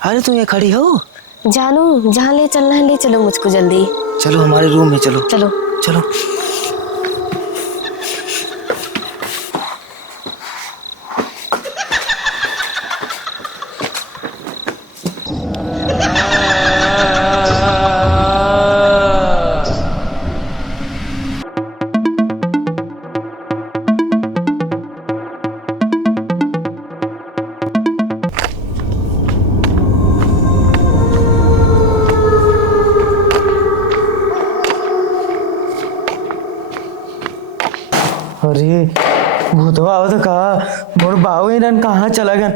अरे तुम ये खड़ी हो? जानू, जहाँ ले चलना है ले चलो मुझको जल्दी। चलो हमारे रूम में चलो। चलो चलो। अरे भूतवा आवत कहा मोर बाबू इन्हन कहाँ चला गया?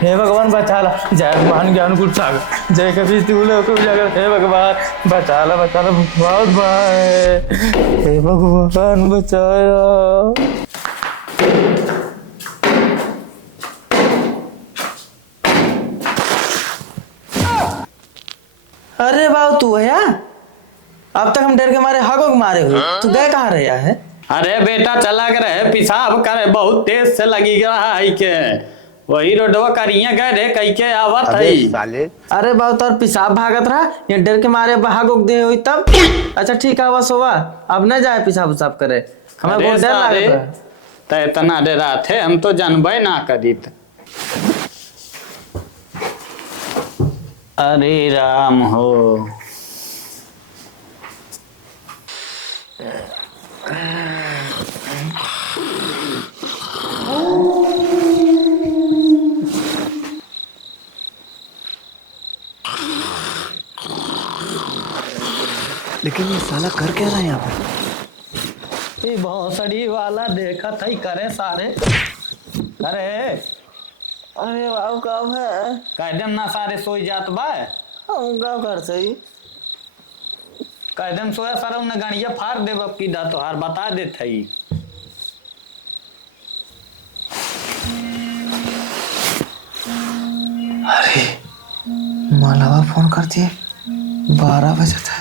हे भगवान बचाला। जय हनुमान ज्ञान गुण सागर जय कभी तूले को जागर। हे भगवान बचाला बचाला बहुत भाई। हे भगवान बचाया। अरे बाबू तू है यार? अब तक हम डर के मारे हगो मारे हुए, तू गए कहाँ रहा है? अरे बेटा चला कर रहे पेशाब करे बहुत तेज से लगी रहा है के वही रोडवा करिए गए रे कई के आवत है। अरे बाबू तोर पेशाब भागत रहा ये डर के मारे भागो दे हुई तब। अच्छा ठीक है बस होवा अब न जाए पेशाब उसाब करे, हमें बहुत डर लगे तो इतना डरा थे हम तो जानबे ना करी। अरे राम हो लेकिन ये साला कर क्या रहा है यहाँ पर? ये भौसड़ी वाला देखा था करे सारे करे। अरे बाबू कब है? कैदम ना सारे सोई जात बा कब कर सही कैदम सोया सारा उन्हें गाड़िया फाड़ दे की दा तो हार बता दे थई। अरे मालावा फोन कर दिए 12 बजे था।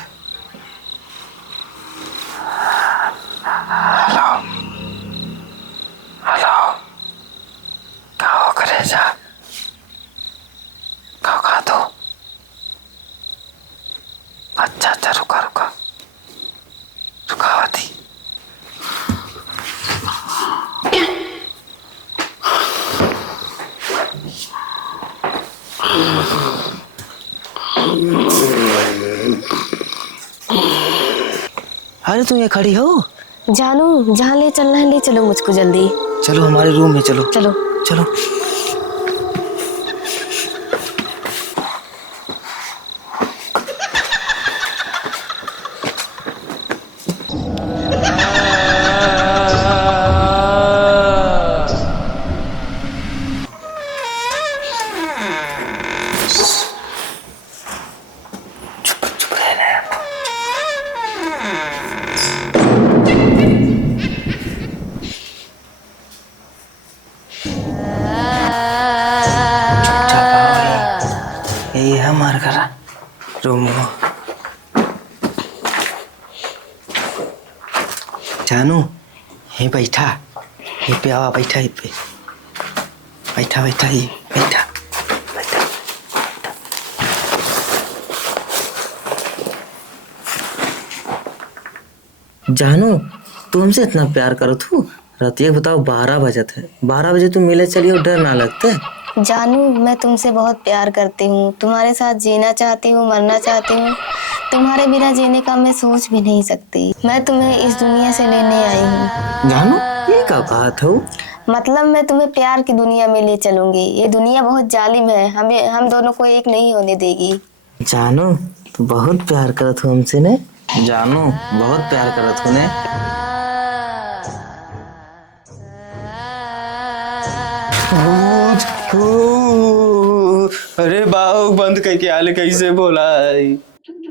हेलो हेलो क्या हो करे जा खा दो। अच्छा अच्छा रुका रुका रुकावती। अरे तुम ये खड़ी हो? जानू, जहाँ ले चलना है ले चलो मुझको जल्दी। चलो हमारे रूम में चलो। चलो चलो। यही है हमारे घर रूम में। जानू ये बैठा ये पे आवा बैठा ये पे बैठा बैठा ये बैठा बैठा। जानू तुमसे इतना प्यार करो तू रात बताओ 12 बजे थे 12 बजे तुम मिले चलिए डर ना लगते? जानू, मैं तुमसे बहुत प्यार करती हूँ, तुम्हारे साथ जीना चाहती हूँ, मरना चाहती हूँ। तुम्हारे बिना जीने का मैं सोच भी नहीं सकती। मैं तुम्हें इस दुनिया से लेने आई हूँ। जानू ये क्या बात हो? मतलब मैं तुम्हें प्यार की दुनिया में ले चलूंगी। ये दुनिया बहुत जालिम है, हमें हम दोनों को एक नहीं होने देगी। जानू तू बहुत प्यार करत हो हमसे ने। जानू बहुत प्यार करत हो ने। अरे बाबू बंद करके आले कैसे बोला?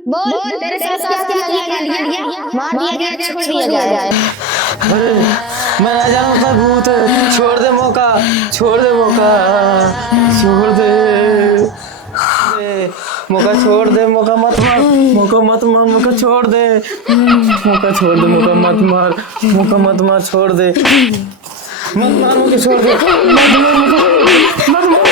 बोल तेरे साथ क्या किया? मार दिया गया, छोड़ दिया जाए। अरे मैं ना जानू था भूत है। छोड़ दे मौका छोड़ दे मौका छोड़ दे मौका छोड़ दे मौका मत मार मौका मत मार मौका छोड़ दे मौका छोड़ दे मौका मत मार मौका मत मार छोड़ दे मत मार मौका छोड़ दे मत मार